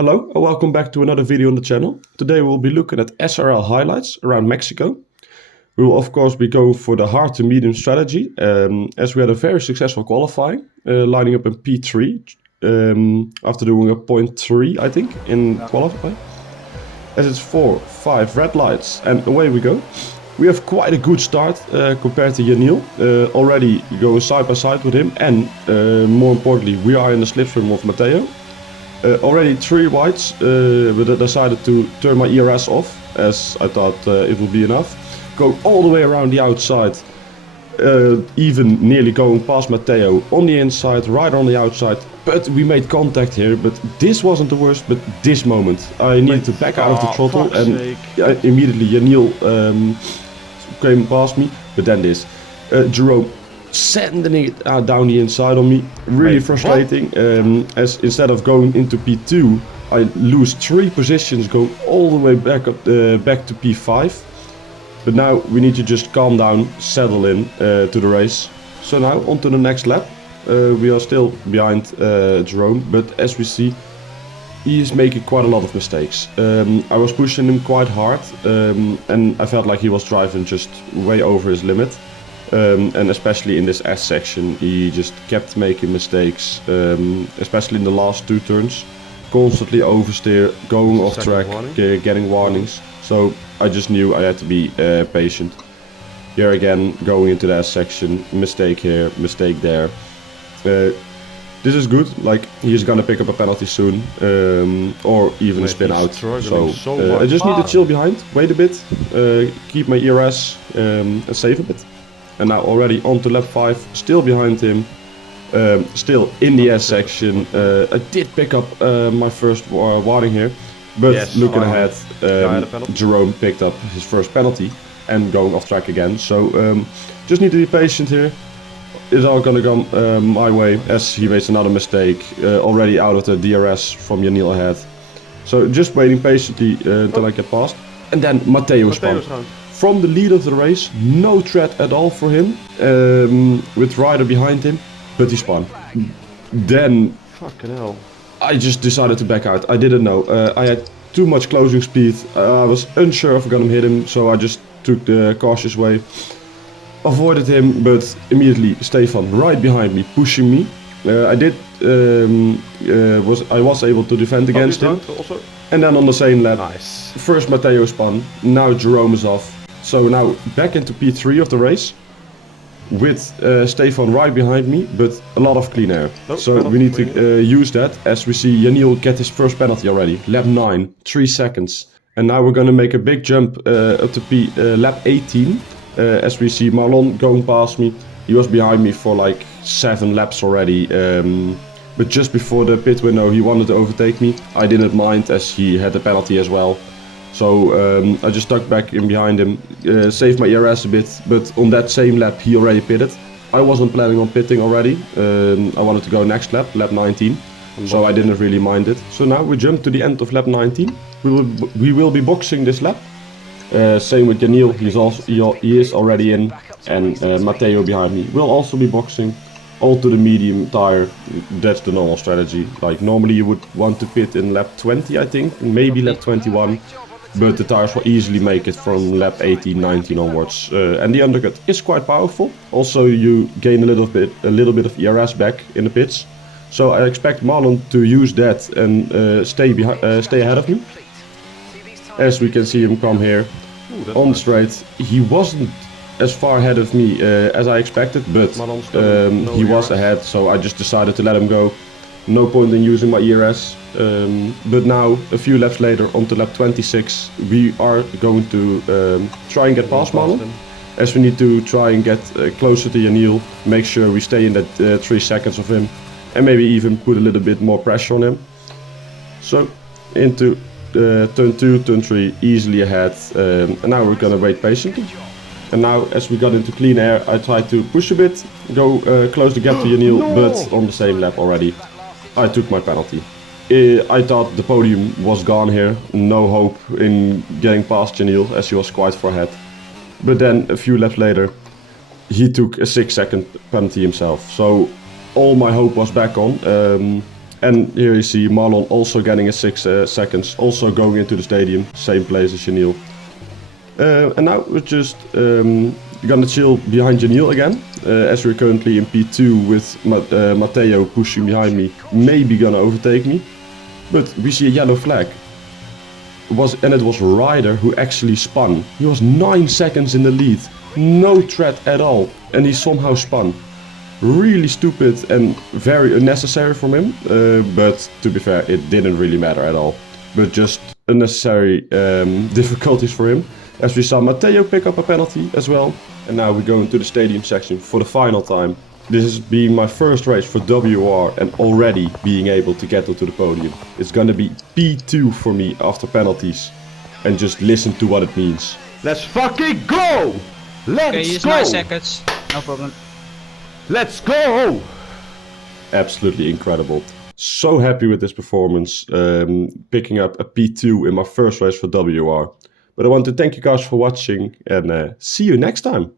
Hello and welcome back to another video on the channel. Today we'll be looking at SRL highlights around Mexico. We will of course be going for the hard to medium strategy as we had a very successful qualifying, lining up in P3 after doing a 0.3 I think in qualifying. As it's 4-5 red lights and away we go. We have quite a good start compared to Janil, already going side by side with him and more importantly we are in the slipstream of Matteo. Already 3 whites, but I decided to turn my ERS off as I thought it would be enough. Go all the way around the outside, even nearly going past Matteo on the inside, right on the outside. But we made contact here, but this wasn't the worst, but this moment. I needed to back out of the throttle and immediately Janil came past me, but then this. Jerome sending it down the inside on me, really frustrating, as instead of going into P2 I lose 3 positions, go all the way back up back to P5, but now we need to just calm down, settle in to the race. So now on to the next lap. We are still behind Jerome, but as we see he is making quite a lot of mistakes. I was pushing him quite hard and I felt like he was driving just way over his limit. And especially in this S section he just kept making mistakes, especially in the last 2 turns, constantly oversteer, going off track, getting warnings. So I just knew I had to be patient. Here again, going into the S section, mistake here, mistake there. This is good, like he's gonna pick up a penalty soon, or even a spin out. So I just need to chill behind, wait a bit, keep my ERS and save a bit. And now already on to lap 5, still behind him, still in the S section. I did pick up my first warning here, but yes, looking ahead, Jerome picked up his first penalty and going off track again. So just need to be patient here. It's all gonna come my way as he makes another mistake, already out of the DRS from Janil ahead. So just waiting patiently until I get past. And then Matteo spun. From the lead of the race, no threat at all for him, with Ryder behind him, but he spun. Then fucking hell. I just decided to back out. I didn't know. I had too much closing speed. I was unsure if I'm gonna hit him, so I just took the cautious way. Avoided him, but immediately Stefan right behind me, pushing me. I was able to defend against him. Also. And then on the same lap, nice. First Matteo spun, now Jerome is off. So now back into P3 of the race with Stefan right behind me, but a lot of clean air. So we need to use that as we see Janil get his first penalty already. Lap 9, 3 seconds. And now we're gonna make a big jump up to lap 18 as we see Marlon going past me. He was behind me for like 7 laps already. But just before the pit window he wanted to overtake me. I didn't mind as he had the penalty as well. So I just stuck back in behind him, saved my ERS a bit, but on that same lap he already pitted. I wasn't planning on pitting already. I wanted to go next lap, lap 19, so I didn't really mind it. So now we jump to the end of lap 19. We will be boxing this lap. Same with Janil, he is already in, and Matteo behind me will also be boxing. All to the medium tire, that's the normal strategy. Like normally you would want to pit in lap 20 I think, maybe lap 21. But the tires will easily make it from lap 18, 19 onwards. And the undercut is quite powerful. Also you gain a little bit of ERS back in the pits. So I expect Marlon to use that and stay ahead of me. As we can see him come here on straight. He wasn't as far ahead of me as I expected, but he was ahead, so I just decided to let him go. No point in using my ERS. But now, a few laps later, onto lap 26, we are going to try and get past Marlon. As we need to try and get closer to Janil, make sure we stay in that 3 seconds of him, and maybe even put a little bit more pressure on him. So, into turn 2, turn 3, easily ahead, and now we're gonna wait patiently. And now, as we got into clean air, I tried to push a bit, go close the gap to Janil, but on the same lap already, I took my penalty. I thought the podium was gone here, no hope in getting past Janil as he was quite far ahead. But then a few laps later, he took a 6-second penalty himself. So all my hope was back on. And here you see Marlon also getting a 6 seconds, also going into the stadium, same place as Janil. And now we're just gonna chill behind Janil again, as we're currently in P2 with Matteo pushing behind me, maybe gonna overtake me. But we see a yellow flag. It was Ryder who actually spun. He was 9 seconds in the lead, no threat at all, and he somehow spun. Really stupid and very unnecessary from him, but to be fair, it didn't really matter at all. But just unnecessary difficulties for him. As we saw Matteo pick up a penalty as well. And now we go into the stadium section for the final time. This is being my first race for WR and already being able to get onto the podium. It's gonna be P2 for me after penalties. And just listen to what it means. Let's fucking go! Let's go! 9 seconds, no problem. Let's go! Absolutely incredible. So happy with this performance, picking up a P2 in my first race for WR. But I want to thank you guys for watching and see you next time.